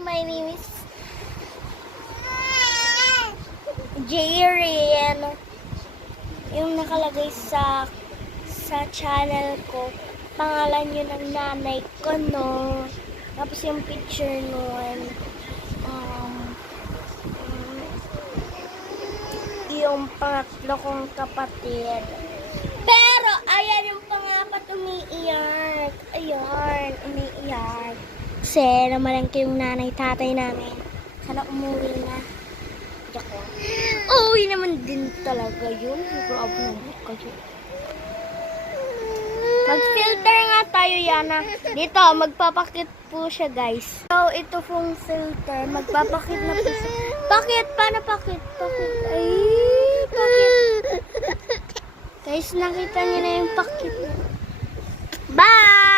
My name is Jaren. Yung nakalagay sa channel ko, pangalan yun ng nanay ko, no? Tapos yung picture nun, yung pangatlo kong kapatid. Pero, ayan yung pangapat, umiiyak. Ayan, umiiyak. Kasi, namalangke yung nanay, tatay namin. Sana umuwi na. Joke lang. Uwi naman din talaga yun. Grabe naman kayo. Mag-filter nga tayo, Yana. Dito, magpapakit po siya, guys. So, ito pong filter. Magpapakit na po siya. Bakit? Paano pakit? Pakit. Ay, pakit. Guys, nakita niyo na yung pakit. Bye!